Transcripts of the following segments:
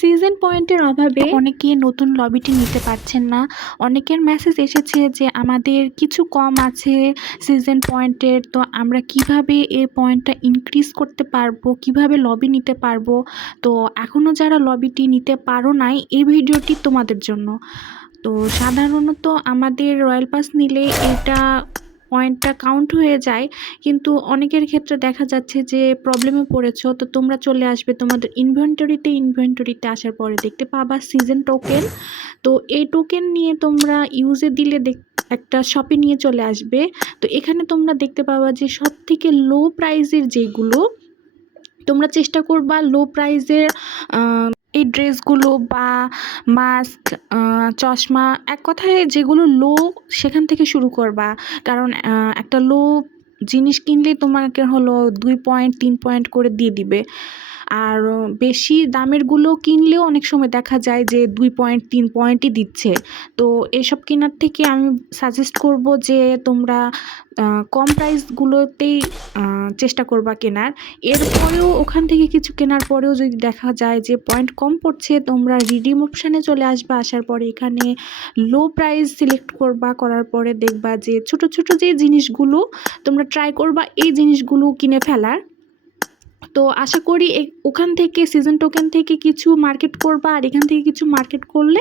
Season পয়েন্টের অভাবে অনেকে নতুন লবিটি নিতে পারছেন না। অনেকের মেসেজ এসেছে যে আমাদের কিছু কম আছে সিজন পয়েন্টের, তো আমরা কিভাবে এই পয়েন্টটা ইনক্রিজ করতে পারবো, কিভাবে লবি নিতে পারবো। তো এখনও যারা লবিটি নিতে পারো নাই, এই ভিডিওটি তোমাদের জন্য। তো সাধারণত আমাদের রয়্যাল পাস নিলে এটা পয়েন্টটা কাউন্ট হয়ে যায়, কিন্তু অনেকের ক্ষেত্রে দেখা যাচ্ছে যে প্রবলেমে পড়েছো। তো তোমরা চলে আসবে তোমাদের ইনভেন্টরিতে আসার পরে দেখতে পাবা সিজন টোকেন। তো এই টোকেন নিয়ে তোমরা ইউজে দিলে একটা শপে নিয়ে চলে আসবে। তো এখানে তোমরা দেখতে পাবা যে সব থেকে লো প্রাইজের যেগুলো, তোমরা চেষ্টা করবা লো প্রাইজের এই ড্রেসগুলো বা মাস্ক, চশমা, এক কথায় যেগুলো লো সেখান থেকে শুরু করবা। কারণ একটা লো জিনিস কিনলেই তোমাকে হলো 2 পয়েন্ট 3 পয়েন্ট করে দিয়ে দিবে। আর বেশি দামেরগুলো কিনলেও অনেক সময় দেখা যায় যে 2 পয়েন্ট 3 পয়েন্টই দিচ্ছে। তো এসব কেনার থেকে আমি সাজেস্ট করব যে তোমরা কম প্রাইসগুলোতেই চেষ্টা করবা কেনার। এরপরেও ওখান থেকে কিছু কেনার পরেও যদি দেখা যায় যে পয়েন্ট কম পড়ছে, তোমরা রিডিম অপশানে চলে আসবা। আসার পরে এখানে লো প্রাইস সিলেক্ট করবা, করার পরে দেখবা যে ছোট ছোট যে জিনিসগুলো তোমরা ট্রাই করবা এই জিনিসগুলো কিনে ফেলার। তো আশা করি ওখান থেকে সিজন টোকেন থেকে কিছু মার্কেট করবা, আর এখান থেকে কিছু মার্কেট করলে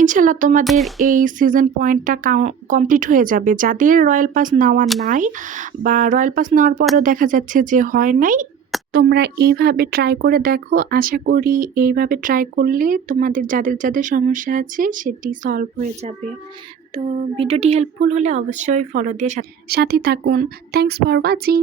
ইনশাল্লাহ তোমাদের এই সিজন পয়েন্টটা কমপ্লিট হয়ে যাবে। যাদের রয়্যাল পাস নেওয়া নাই বা রয়্যাল পাস নেওয়ার পরেও দেখা যাচ্ছে যে হয় নাই, তোমরা এইভাবে ট্রাই করে দেখো। আশা করি এইভাবে ট্রাই করলে তোমাদের যাদের যাদের সমস্যা আছে সেটি সলভ হয়ে যাবে। তো ভিডিওটি হেল্পফুল হলে অবশ্যই ফলো দিয়ে সাথে থাকুন। Thanks for watching.